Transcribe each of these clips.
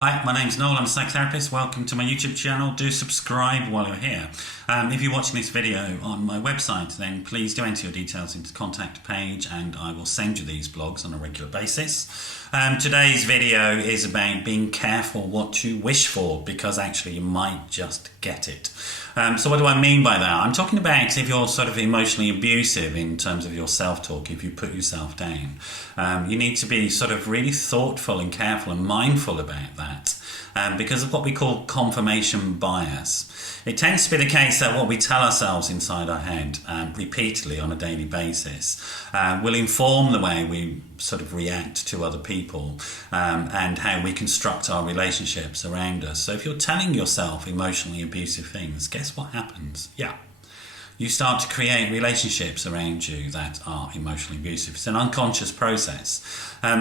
Hi, my name's Noel. I'm a psychotherapist. Welcome to my YouTube channel. Do subscribe while you're here. If you're watching this video on my website, then please do enter your details into the contact page and I will send you these blogs on a regular basis. Today's video is about being careful what you wish for, because actually you might just get it. So what do I mean by that? I'm talking about if you're sort of emotionally abusive in terms of your self-talk, if you put yourself down. You need to be sort of really thoughtful and careful and mindful about that. Because of what we call confirmation bias. It tends to be the case that what we tell ourselves inside our head repeatedly on a daily basis will inform the way we sort of react to other people and how we construct our relationships around us. So if you're telling yourself emotionally abusive things, guess what happens? You start to create relationships around you that are emotionally abusive. It's an unconscious process.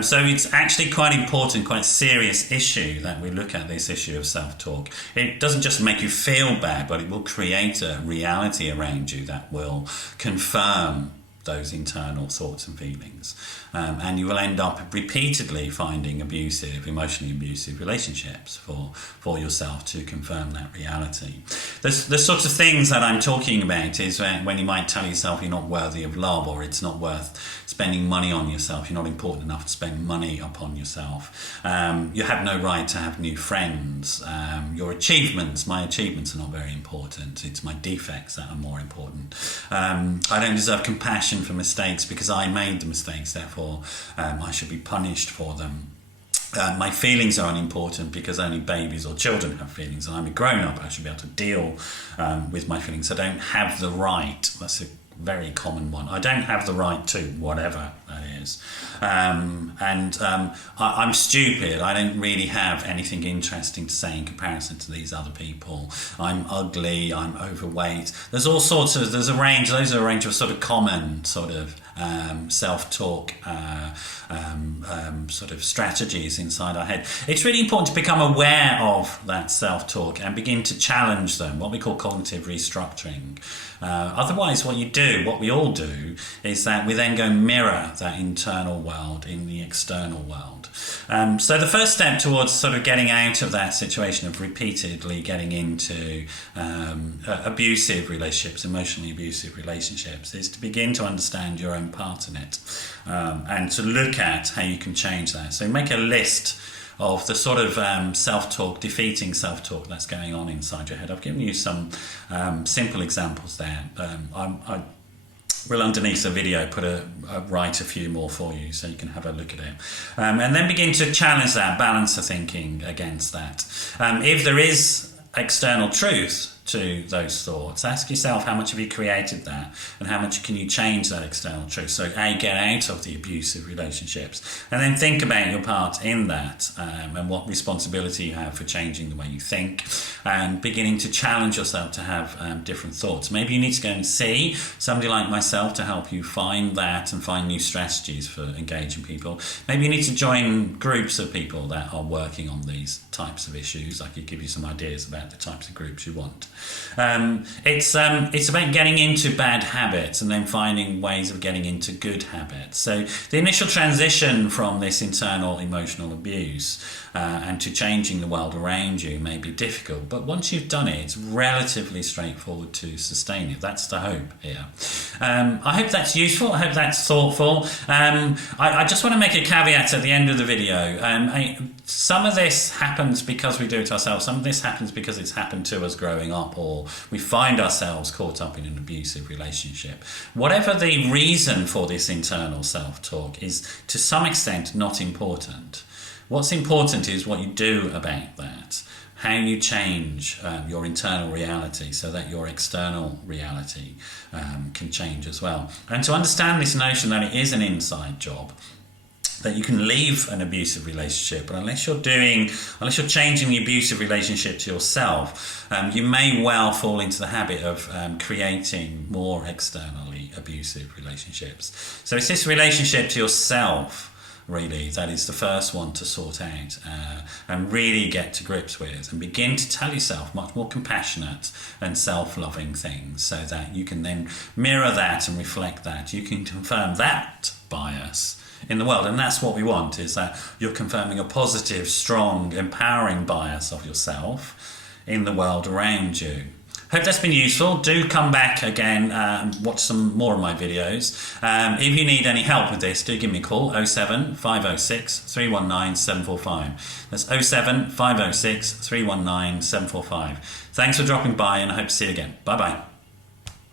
So it's actually quite important, quite serious issue that we look at this issue of self-talk. It doesn't just make you feel bad, but it will create a reality around you that will confirm those internal thoughts and feelings. And you will end up repeatedly finding emotionally abusive relationships for yourself to confirm that reality. The sorts of things that I'm talking about is when you might tell yourself you're not worthy of love, or it's not worth spending money on yourself, you're not important enough to spend money upon yourself, you have no right to have new friends, your achievements, my achievements are not very important, it's my defects that are more important, I don't deserve compassion for mistakes because I made the mistakes, therefore I should be punished for them. My feelings are unimportant because only babies or children have feelings, and I'm a grown-up, I should be able to deal with my feelings. I don't have the right, that's a very common one, I don't have the right to whatever that is. I'm stupid, I don't really have anything interesting to say in comparison to these other people. I'm ugly, I'm overweight. There's all sorts of, those are a range of sort of common sort of self-talk sort of strategies inside our head. It's really important to become aware of that self-talk and begin to challenge them, what we call cognitive restructuring. Otherwise what we all do is that we then go mirror that internal world in the external world. So the first step towards sort of getting out of that situation of repeatedly getting into abusive relationships, emotionally abusive relationships, is to begin to understand your own part in it and to look at how you can change that. So make a list of the sort of self-talk, defeating self-talk that's going on inside your head. I've given you some simple examples there. I will, underneath the video, write a few more for you so you can have a look at it. And then begin to challenge that, balance the thinking against that. If there is external truth to those thoughts, ask yourself how much have you created that and how much can you change that external truth. So get out of the abusive relationships, and then think about your part in that and what responsibility you have for changing the way you think and beginning to challenge yourself to have different thoughts. Maybe you need to go and see somebody like myself to help you find that and find new strategies for engaging people. Maybe you need to join groups of people that are working on these types of issues. I could give you some ideas about the types of groups you want. It's about getting into bad habits and then finding ways of getting into good habits. So the initial transition from this internal emotional abuse and to changing the world around you may be difficult, but once you've done it, it's relatively straightforward to sustain it. That's the hope here. I hope that's useful. I hope that's thoughtful. I just want to make a caveat at the end of the video. Some of this happens because we do it ourselves. Some of this happens because it's happened to us growing up, or we find ourselves caught up in an abusive relationship. Whatever the reason for this internal self-talk is, to some extent, not important. What's important is what you do about that, how you change your internal reality so that your external reality can change as well. And to understand this notion that it is an inside job, that you can leave an abusive relationship, but unless you're changing the abusive relationship to yourself, you may well fall into the habit of creating more externally abusive relationships. So it's this relationship to yourself, really, that is the first one to sort out and really get to grips with, and begin to tell yourself much more compassionate and self-loving things so that you can then mirror that and reflect that. You can confirm that bias in the world. And that's what we want, is that you're confirming a positive, strong, empowering bias of yourself in the world around you. Hope that's been useful. Do come back again and watch some more of my videos. If you need any help with this, do give me a call, 07 506 319 745. That's 07 506 319 745. Thanks for dropping by, and I hope to see you again. Bye-bye.